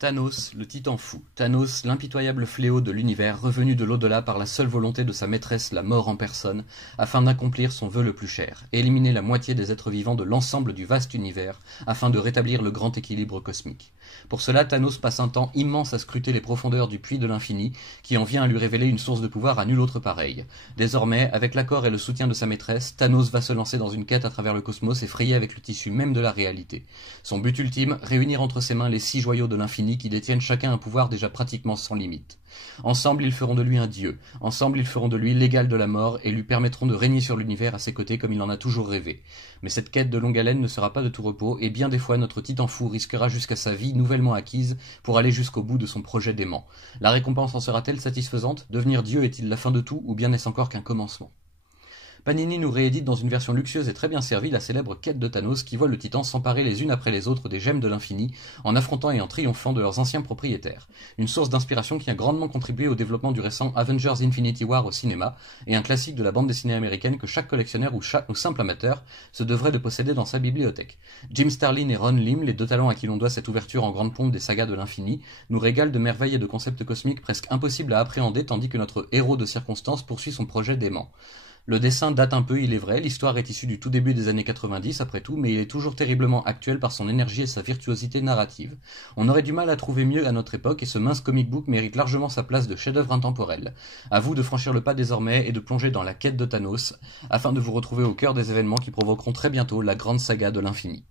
Thanos, le titan fou. Thanos, l'impitoyable fléau de l'univers, revenu de l'au-delà par la seule volonté de sa maîtresse, la mort en personne, afin d'accomplir son vœu le plus cher, éliminer la moitié des êtres vivants de l'ensemble du vaste univers, afin de rétablir le grand équilibre cosmique. Pour cela, Thanos passe un temps immense à scruter les profondeurs du puits de l'infini, qui en vient à lui révéler une source de pouvoir à nul autre pareil. Désormais, avec l'accord et le soutien de sa maîtresse, Thanos va se lancer dans une quête à travers le cosmos et frayer avec le tissu même de la réalité. Son but ultime, réunir entre ses mains les 6 joyaux de l'infini qui détiennent chacun un pouvoir déjà pratiquement sans limite. Ensemble, ils feront de lui un dieu. Ensemble, ils feront de lui l'égal de la mort et lui permettront de régner sur l'univers à ses côtés comme il en a toujours rêvé. Mais cette quête de longue haleine ne sera pas de tout repos et bien des fois notre titan fou risquera jusqu'à sa vie nouvellement acquise pour aller jusqu'au bout de son projet dément. La récompense en sera-t-elle satisfaisante? Devenir dieu est-il la fin de tout ou bien n'est-ce encore qu'un commencement? Panini nous réédite dans une version luxueuse et très bien servie la célèbre quête de Thanos qui voit le titan s'emparer les unes après les autres des gemmes de l'infini en affrontant et en triomphant de leurs anciens propriétaires. Une source d'inspiration qui a grandement contribué au développement du récent Avengers Infinity War au cinéma et un classique de la bande dessinée américaine que chaque collectionneur ou simple amateur se devrait de posséder dans sa bibliothèque. Jim Starlin et Ron Lim, les deux talents à qui l'on doit cette ouverture en grande pompe des sagas de l'infini, nous régalent de merveilles et de concepts cosmiques presque impossibles à appréhender tandis que notre héros de circonstance poursuit son projet dément. Le dessin date un peu, il est vrai, l'histoire est issue du tout début des années 90 après tout, mais il est toujours terriblement actuel par son énergie et sa virtuosité narrative. On aurait du mal à trouver mieux à notre époque et ce mince comic book mérite largement sa place de chef-d'œuvre intemporel. À vous de franchir le pas désormais et de plonger dans la quête de Thanos, afin de vous retrouver au cœur des événements qui provoqueront très bientôt la grande saga de l'infini.